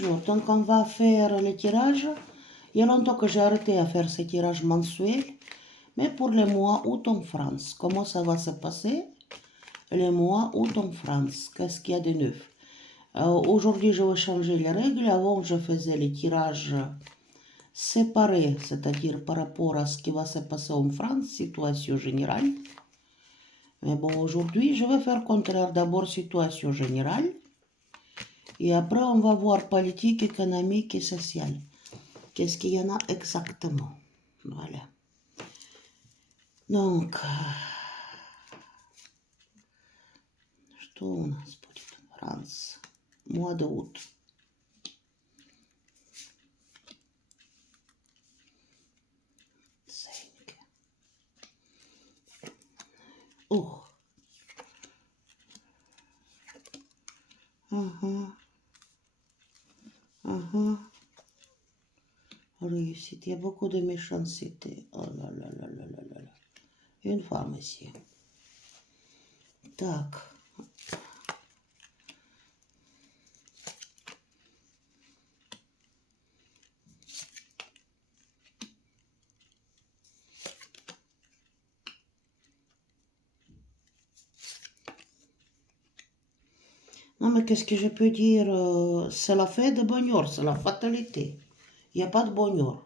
Bonjour, donc on va faire le tirage. Il y a longtemps que j'ai arrêté à faire ces tirages mensuels, mais pour les mois août en France, comment ça va se passer? Les mois août en France, qu'est-ce qu'il y a de neuf? Aujourd'hui, je vais changer les règles. Avant, je faisais les tirages séparés, c'est-à-dire par rapport à ce qui va se passer en France, situation générale. Mais bon, aujourd'hui, je vais faire contraire. D'abord, situation générale. Et après, on va voir politique, économique et sociale. Qu'est-ce qu'il y en a exactement? Voilà. Donc, что у нас будет? France. Mois d'août. Oh. Réussite. Il y a beaucoup de méchanceté. Oh là là là là là là là. Une femme ici. Так. Non, mais qu'est-ce que je peux dire? C'est la fête de bonheur, c'est la fatalité. Il n'y a pas de bonheur.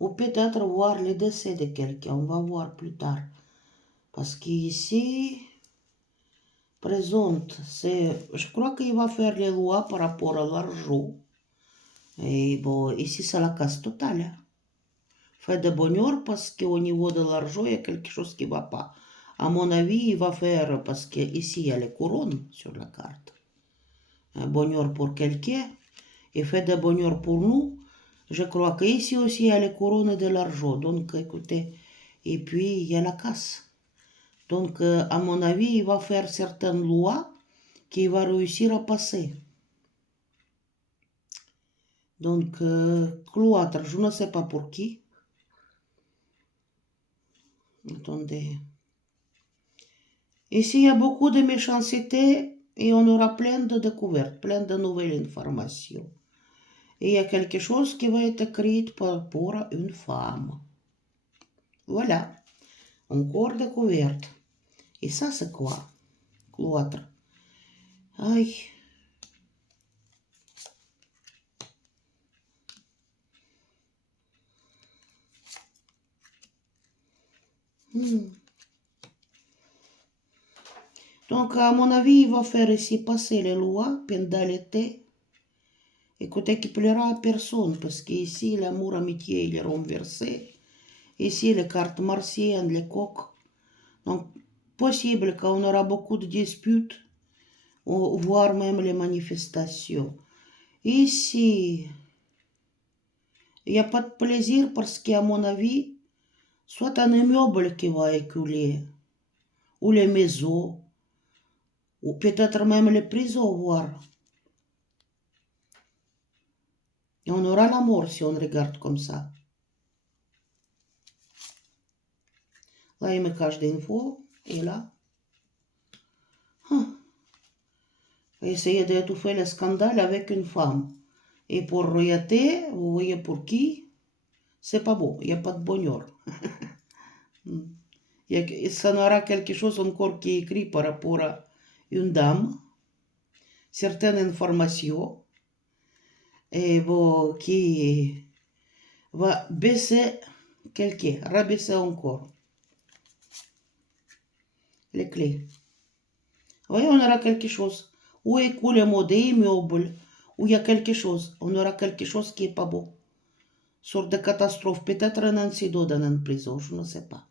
Ou peut-être voir le décès de quelqu'un, on va voir plus tard. Parce qu'ici, présente, je crois qu'il va faire les lois par rapport à l'argent. Et bon, ici, c'est la casse totale. Hein. Fait de bonheur parce qu'au niveau de l'argent, il y a quelque chose qui ne va pas. À mon avis, il va faire, parce qu'ici, il y a les couronnes sur la carte. Un bonheur pour quelqu'un, et fait de bonheur pour nous. Je crois qu'ici aussi, il y a les couronnes de l'argent. Donc, écoutez, et puis, il y a la casse. Donc, à mon avis, il va faire certaines lois qu'il va réussir à passer. Donc, cloître, je ne sais pas pour qui. Attendez. Ici, il y a beaucoup de méchanceté et on aura plein de découvertes, plein de nouvelles informations. Et il y a quelque chose qui va être écrit par rapport à une femme. Voilà. Encore découverte. Et ça, c'est quoi? Cloître. Aïe. Donc, à mon avis, il va faire ici passer les lois pendant l'été. Écoutez, qui plaira à personne, parce qu'ici, l'amour, amitié, il est renversé. Ici, les cartes martiennes, les coques. Donc, possible qu'on aura beaucoup de disputes, voire même les manifestations. Ici, il n'y a pas de plaisir parce qu'à mon avis, soit un immeuble qui va écouler, ou les maisons, ou peut-être même les prisons, voire. Et on aura la mort si on regarde comme ça. Là, il me cache des infos, et là. Essayer d'étouffer le scandale avec une femme. Et pour Royauté, vous voyez pour qui? C'est pas beau, il n'y a pas de bonheur. Ça n'aura quelque chose encore qui est écrit par rapport à une dame, certaines informations, et bon, qui va baisser quelqu'un, rabaisser encore les clés. Vous voyez, on aura quelque chose. Où écoule le mot d'immeuble, où il y a quelque chose, on aura quelque chose qui n'est pas beau. Sorte de catastrophe, peut-être un incident dans une prison, je ne sais pas.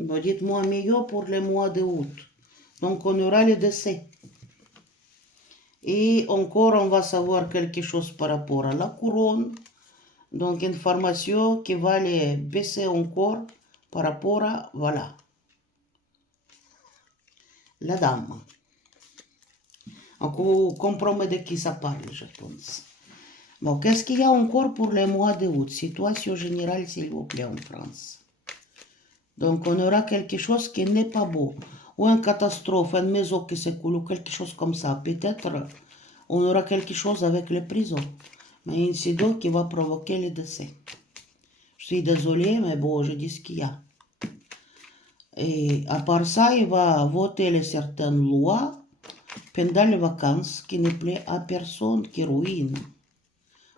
Bon, dites-moi mieux pour le mois d'août. Donc, on aura le décès. Et encore, on va savoir quelque chose par rapport à la couronne. Donc, une information qui va les baisser encore par rapport à, voilà, la dame. Donc, vous comprenez de qui ça parle, je pense. Bon, qu'est-ce qu'il y a encore pour le mois d'août? Situation générale, s'il vous plaît, en France. Donc, on aura quelque chose qui n'est pas beau. ou une catastrophe, une maison qui s'écoule, ou quelque chose comme ça, peut-être on aura quelque chose avec les prisons. Mais un incident qui va provoquer le décès. Je suis désolée, mais bon, je dis ce qu'il y a. Et à part ça, il va voter les certaines lois pendant les vacances qui ne plaît à personne, qui ruine.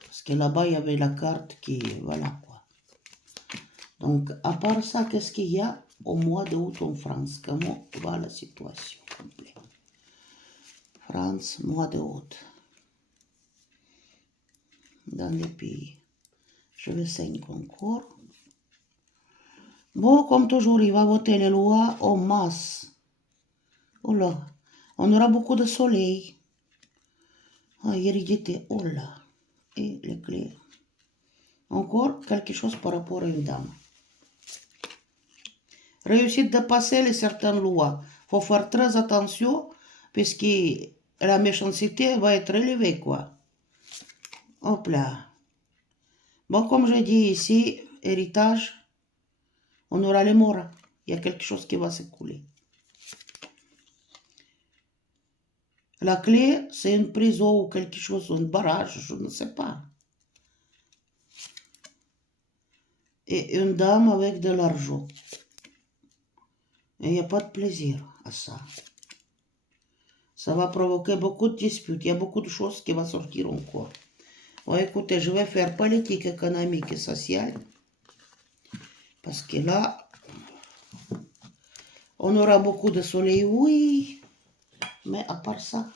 Parce que là-bas, il y avait la carte qui... Voilà quoi. Donc, à part ça, qu'est-ce qu'il y a au mois d'août en France? Comment va la situation complète? France, mois d'août. Dans les pays. Je vais 5 encore. Bon, comme toujours, il va voter les lois en masse. Oh là, on aura beaucoup de soleil. Ah, hérédité, oh là. Et les clés. Encore quelque chose par rapport à une dame. Réussite de passer les certaines lois. Il faut faire très attention parce que la méchanceté va être élevée, quoi. Hop là. Bon, comme je dis ici, héritage, on aura les morts. Il y a quelque chose qui va s'écouler. La clé, c'est une prison ou quelque chose, un barrage, je ne sais pas. Et une dame avec de l'argent. Et il n'y a pas de plaisir à ça. Ça va provoquer beaucoup de disputes. Il y a beaucoup de choses qui vont sortir encore. Bon, écoutez, je vais faire politique, économique et sociale. Parce que là, on aura beaucoup de soleil, oui. Mais à part ça,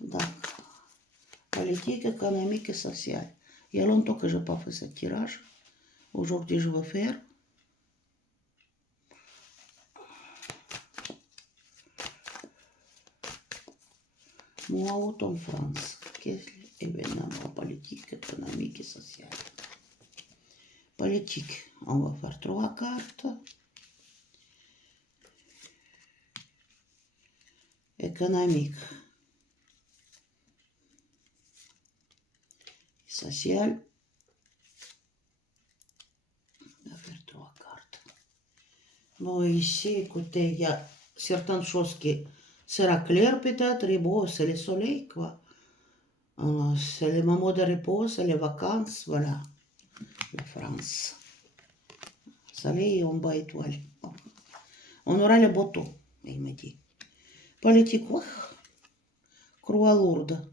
donc, politique, économique et sociale. Il y a longtemps que je n'ai pas fait ce tirage. Aujourd'hui, je vais faire. Mois août en France. Quel événement politique, économique et social? Politique. On va faire 3 cartes. Économique. Social. On va faire 3 cartes. Bon, ici, écoutez, il y a certaines choses qui sera claires peut-être. Et bon, c'est le soleil, quoi. C'est les moments de repos, c'est les vacances, voilà. La France. Soleil en bas étoile. On aura le beau temps, il me dit. Politique, croix lourde.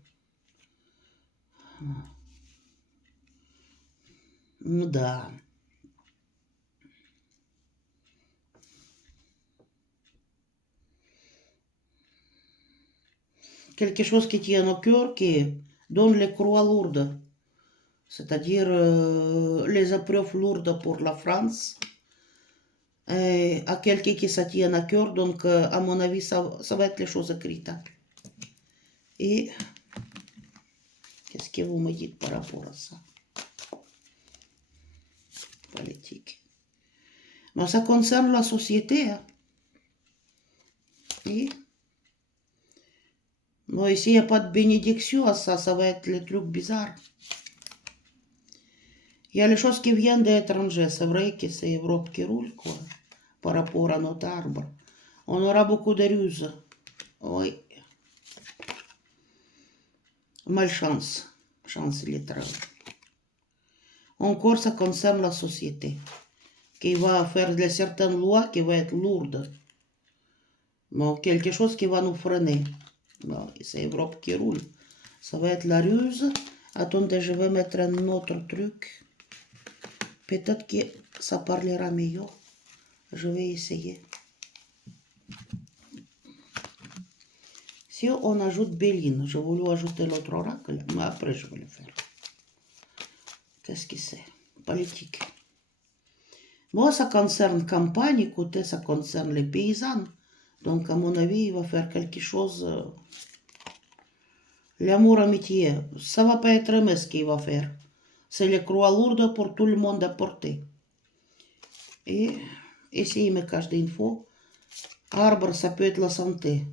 Да. Quelque chose qui tient au cœur, qui donne les croix lourdes. C'est-à-dire les épreuves lourdes pour la France. Et à quelqu'un qui ça tient à cœur, donc à mon avis, ça va être les choses écrites. Et qu'est-ce que vous me dites par rapport à ça? Politique. Mais ça concerne la société. Hein. Et bon, ici, il n'y a pas de bénédiction à ça, ça va être les trucs bizarres. Il y a les choses qui viennent de l'étranger, c'est vrai que c'est l'Europe qui roule, quoi, par rapport à notre arbre. On aura beaucoup de ruses. Oui. Malchance. Chance littérale. Encore, ça concerne la société, qui va faire de certaines lois qui vont être lourdes. Bon, quelque chose qui va nous freiner. Bon, c'est l'Europe qui roule. Ça va être la ruse. Attendez, je vais mettre un autre truc. Peut-être que ça parlera mieux. Je vais essayer. Si on ajoute Béline, je voulais ajouter l'autre oracle, mais après je vais le faire. Qu'est-ce que c'est? Politique. Bon, ça concerne campagne, écoutez, ça concerne les paysans. Donc, à mon avis, il va faire quelque chose. L'amour amitié, ça va pas être aimé ce qu'il va faire. C'est les croix lourdes pour tout le monde à porter. Et ici, il me cache des infos. Arbre, ça peut être la santé.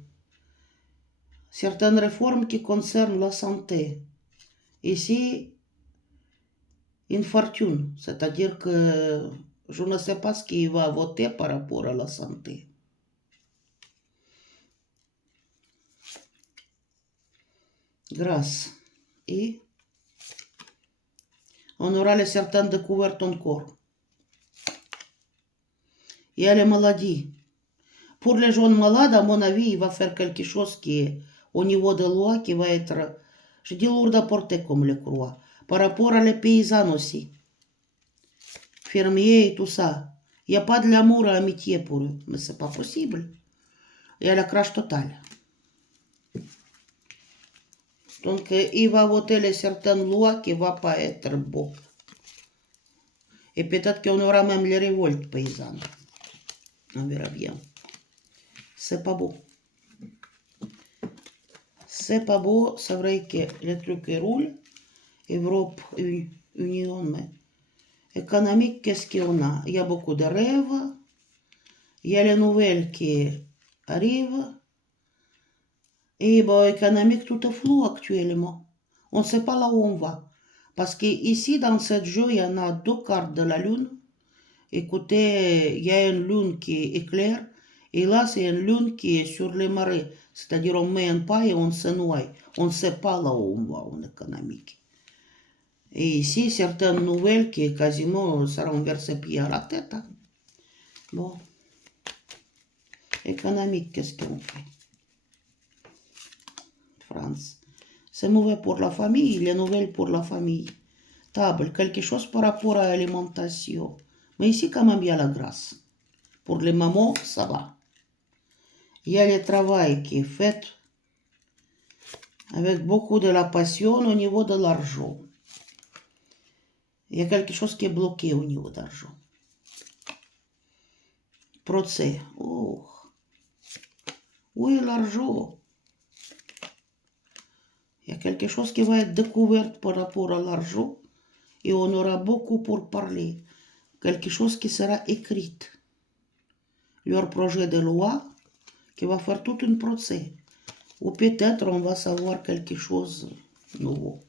Certaines réformes qui concernent la santé. Ici, une fortune, c'est-à-dire que je ne sais pas ce qu'il va voter par rapport à la santé. grâce. Et on aura les certaines découvertes encore. Il y a les maladies. Pour les jeunes malades, à mon avis, il va faire quelque chose qui est au niveau de loi, qui va être, je dis, lourd à porter comme le croix. Par rapport à les paysans aussi. Fermiers et tout ça. Il n'y a pas de l'amour et l'amitié pour eux. Mais c'est pas possible. Il y a le crash total. Donc, il va voter les certaines lois qui ne vont pas être beaux. Et peut-être qu'on aura même les révoltes paysannes. On verra bien. C'est pas beau. C'est pas beau. C'est vrai que les trucs roulent. Europe, Union, mais économique, qu'est-ce qu'on a? Il y a beaucoup de rêves. Il y a les nouvelles qui arrivent. Et bon, économique, tout est flou actuellement. On ne sait pas là où on va. Parce qu'ici, dans ce jeu, il y en a 2 cartes de la Lune. Écoutez, il y a une Lune qui éclaire. Et là, c'est une Lune qui est sur les marées. C'est-à-dire, on met un pas et on se noie. On ne sait pas là où on va en économique. Et ici, certaines nouvelles qui quasiment se renversent pied à la tête. Hein. Bon. Économique, qu'est-ce qu'on fait? France. C'est mauvais pour la famille, les nouvelles pour la famille. Table, quelque chose par rapport à l'alimentation. Mais ici, quand même, il y a la grâce. Pour les mamans, ça va. Il y a le travail qui est fait avec beaucoup de la passion au niveau de l'argent. Il y a quelque chose qui est bloqué au niveau d'argent. Procès. Oh. Où est l'argent? Il y a quelque chose qui va être découvert par rapport à l'argent et on aura beaucoup pour parler. Quelque chose qui sera écrit. Leur projet de loi qui va faire tout un procès. Ou peut-être on va savoir quelque chose de nouveau.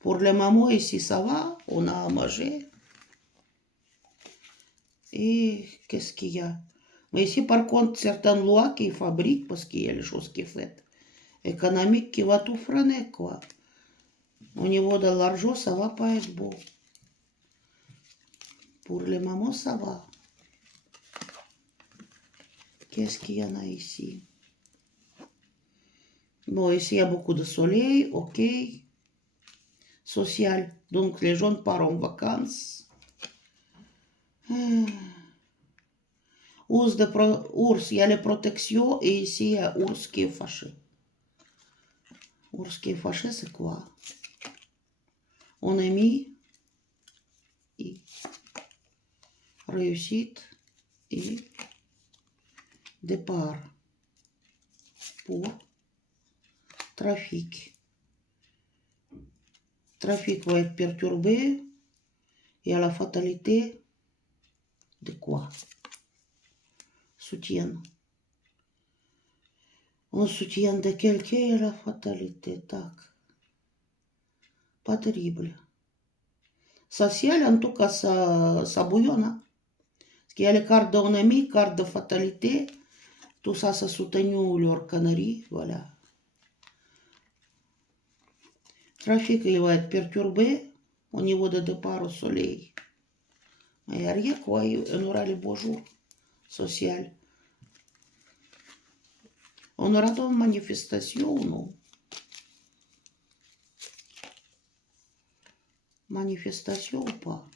Pour les mamans ici ça va, on a à manger. Et qu'est-ce qu'il y a? Mais ici par contre certaines lois qu'ils fabriquent parce qu'il y a les choses qui sont faites. Économique qui va tout freiner quoi. Au niveau de l'argent, ça va pas être beau. Pour les mamans, ça va. Qu'est-ce qu'il y en a ici? Bon, ici, il y a beaucoup de soleil, ok. Social, donc les jeunes partent en vacances. Ours, il y a les protections et ici, il y a ours qui est fâché. Ours qui est fâché, c'est quoi? On a mis réussite et départ pour trafic. Trafic va être perturbé et à la fatalité de quoi? Soutien. On soutient de quelqu'un et la fatalité, tac. Pas terrible. Social, en tout cas, ça bouillonne. Hein? Parce qu'il y a les cartes d'ennemi, cartes de fatalité. Tout ça, ça soutenu leur connerie, voilà. Trafic, il va être perturbé au niveau de départ au soleil. Mais il n'y a rien, quoi. On aura les beaux jours sociaux. On aura donc manifestation ou non? Manifestation ou pas?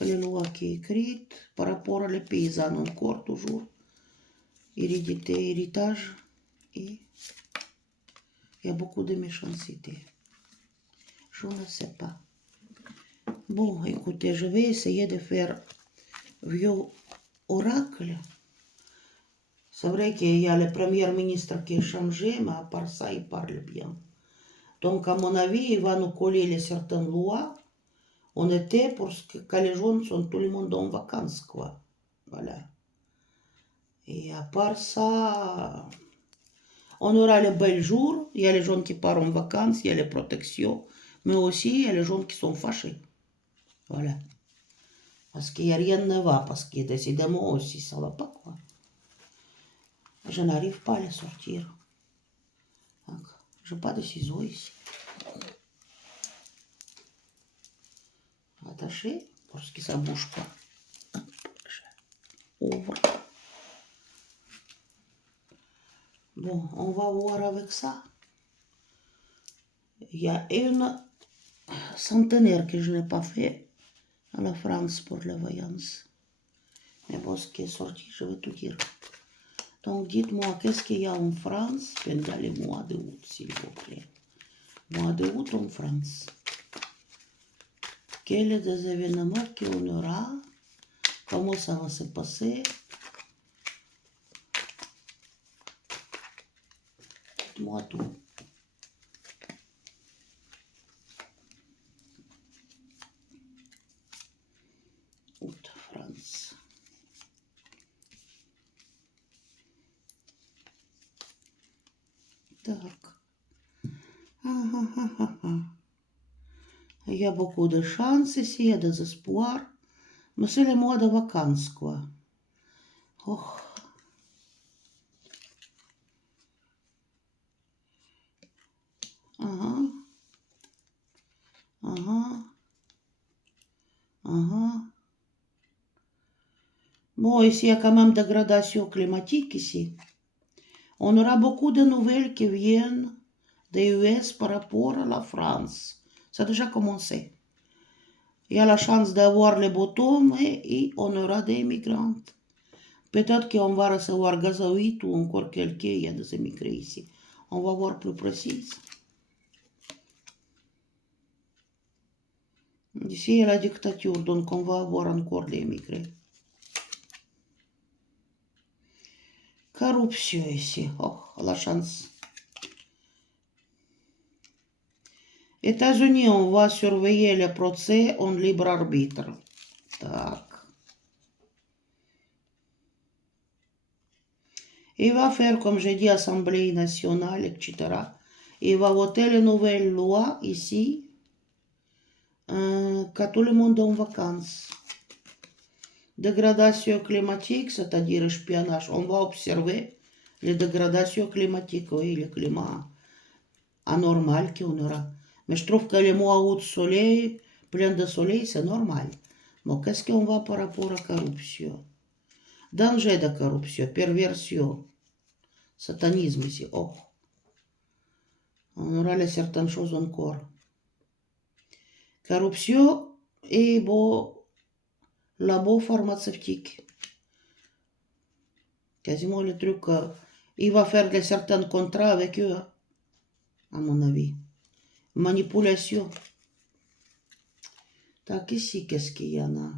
Les lois qui sont écrites par rapport à les paysans encore toujours. Hérédité, héritage. Et il y a beaucoup de méchanceté. Je ne sais pas. Bon, écoutez, je vais essayer de faire vieux oracle. C'est vrai qu'il y a le premier ministre qui a changé, mais à part ça, il parle bien. Donc, à mon avis, il va nous coller les certaines lois en été pour que les jeunes sont tout le monde en vacances, quoi. Voilà. Et à part ça, on aura les bels jours. Il y a les jeunes qui partent en vacances, il y a les protections, mais aussi il y a les jeunes qui sont fâchés. Voilà. Parce qu'il n'y a rien ne va, parce que décidément aussi ça ne va pas, quoi. Je n'arrive pas à les sortir. Donc, J'ai pas de ciseaux ici. Attaché, parce que ça bouge pas. Ouvre. Bon, on va voir avec ça. Il y a une centenaire que je n'ai pas fait à la France pour la voyance. Mais bon, ce qui est sorti, je vais tout dire. Donc, dites-moi, qu'est-ce qu'il y a en France pendant le mois d'août, s'il vous plaît. Mois d'août en France. Quels sont les événements qu'on aura? Comment ça va se passer? Dites-moi tout. Août, France. Так. Il y a beaucoup de chance ici, il y a des espoirs. Mais c'est le mois de vacances, quoi. Oh. Bon, ici, il y a quand même dégradation climatique ici. On aura beaucoup de nouvelles qui viennent des US par rapport à la France. Ça a déjà commencé. Il y a la chance d'avoir les botons et on aura des immigrants. Peut-être qu'on va recevoir gazoïd ou encore quelqu'un, il y a des immigrés ici. On va voir plus précis. Ici, il y a la dictature, donc on va avoir encore des immigrés. Corruption ici. Oh, la chance. États-Unis, on va surveiller le procès en libre arbitre. Так. Il va faire, comme j'ai dit, Assemblée nationale, etc. Il va voter les nouvelles lois ici, quand tout le monde est en vacances. Dégradation climatique, c'est-à-dire espionnage. On va observer les dégradations climatiques, oui, le climat anormal qu'on aura. Mais je trouve que le mois août, soleil, plein de soleil, c'est normal. Mais qu'est-ce qu'on va par rapport à la corruption? Danger de corruption, perversion, satanisme ici. Oh. On aura certaines choses encore. Corruption et bon, labo pharmaceutique. Quasiment le truc, il va faire certains contrats avec eux, à mon avis. Manipulation. Так, ici, qu'est-ce qu'il y en a?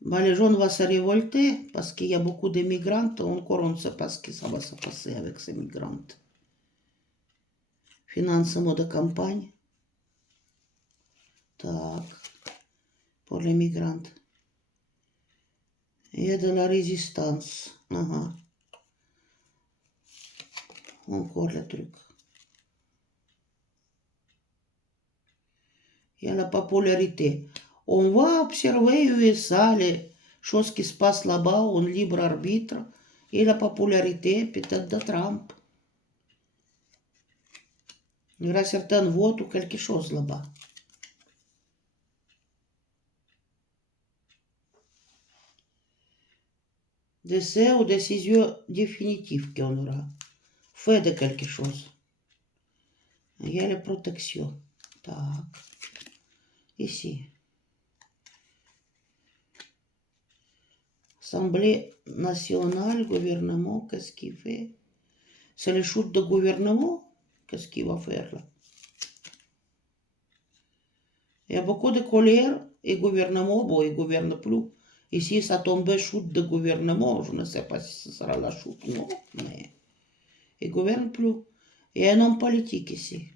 Ben, les gens vont se révolter parce qu'il y a beaucoup de migrants. Encore, on ne sait pas ce que ça va se passer avec ces migrants. Financement de campagne. Так, pour les migrants. Il y a de la résistance. Encore le truc. Il y a la popularité. On va observer USA, les choses qui se passent là-bas, en libre arbitre, et la popularité peut-être de Trump. Il y aura certains votes ou quelque chose là-bas. Décès ou décision définitive qu'on aura. Fait de quelque chose. Il y a la protection. Так. Ici. Assemblée nationale, gouvernement, qu'est-ce qu'il fait? C'est le chute de gouvernement? Qu'est-ce qu'il va faire là? Il y a beaucoup de colère et gouvernement, bon, il ne gouverne plus. Ici, ça tombe chute de gouvernement. Je ne sais pas si ce sera la chute ou non, mais il ne gouverne plus. Il y a un homme politique ici.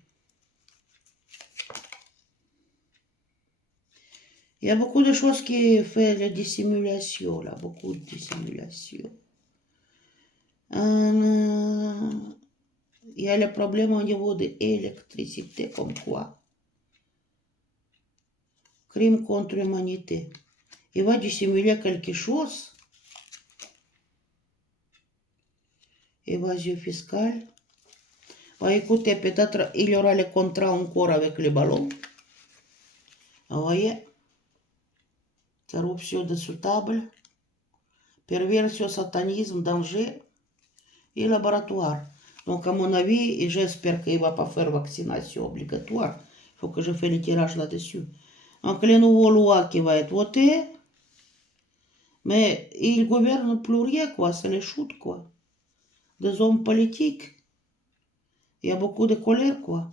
Il y a beaucoup de choses qui font la dissimulation, là, beaucoup de dissimulation. Il y a le problème au niveau de l'électricité, comme quoi. Crime contre l'humanité. Il va dissimuler quelque chose. Évasion fiscale. Bah écoutez, peut-être il y aura les contrats encore avec les ballons. Vous voyez? Corruption de sous table, perversion, satanisme, danger et laboratoire. Donc, à mon avis, et j'espère qu'il ne va pas faire vaccination obligatoire. Il faut que je fasse le tirage là-dessus. Donc, les nouvelles lois qui vont être votées, mais ils gouvernent plus rien, quoi. C'est les chutes, quoi. Des hommes politiques. Il y a beaucoup de colère, quoi.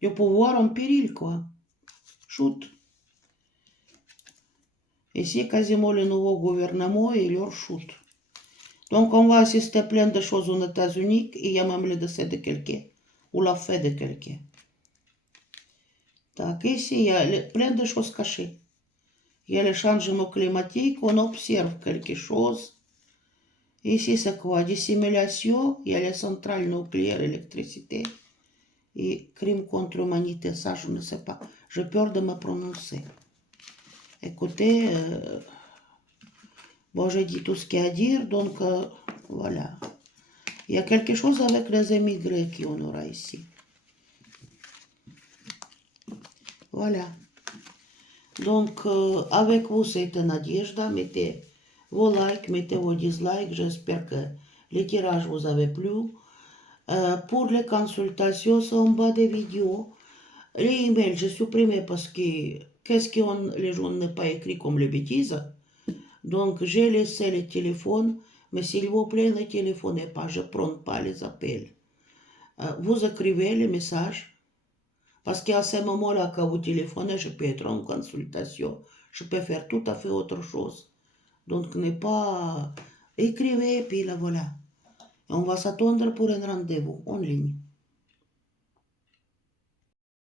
Le pouvoir en péril, quoi. Chute. Et c'est quasiment le nouveau gouvernement et leur chute. Donc, on va assister à plein de choses aux États-Unis. Il y a même le décès de quelqu'un. Ou la fin de quelqu'un. Donc, ici, il y a plein de choses cachées. Il y a le changement climatique, on observe quelque chose. Ici, c'est quoi? Dissimulation, il y a les centrales nucléaires, électricité. Et crime contre l'humanité, ça, je ne sais pas. J'ai peur de me prononcer. Écoutez, bon, j'ai dit tout ce qu'il y a à dire, donc voilà. Il y a quelque chose avec les émigrés qu'on aura ici. Voilà. Donc, avec vous, c'était Nadejda. Mettez vos likes, mettez vos dislikes. J'espère que les tirages vous avaient plu. Pour les consultations, c'est en bas des vidéos. Les emails, j'ai supprimé parce que qu'est-ce que les gens n'ont pas écrit comme les bêtises. Donc, j'ai laissé les téléphones. Mais s'il vous plaît, ne téléphonez pas. Je ne prends pas les appels. Vous écrivez les messages. Parce qu'à ce moment-là, quand vous téléphonez, je peux être en consultation. Je peux faire tout à fait autre chose. Donc, n'est pas... Écrivez, et puis là, voilà. Et on va s'attendre pour un rendez-vous en ligne.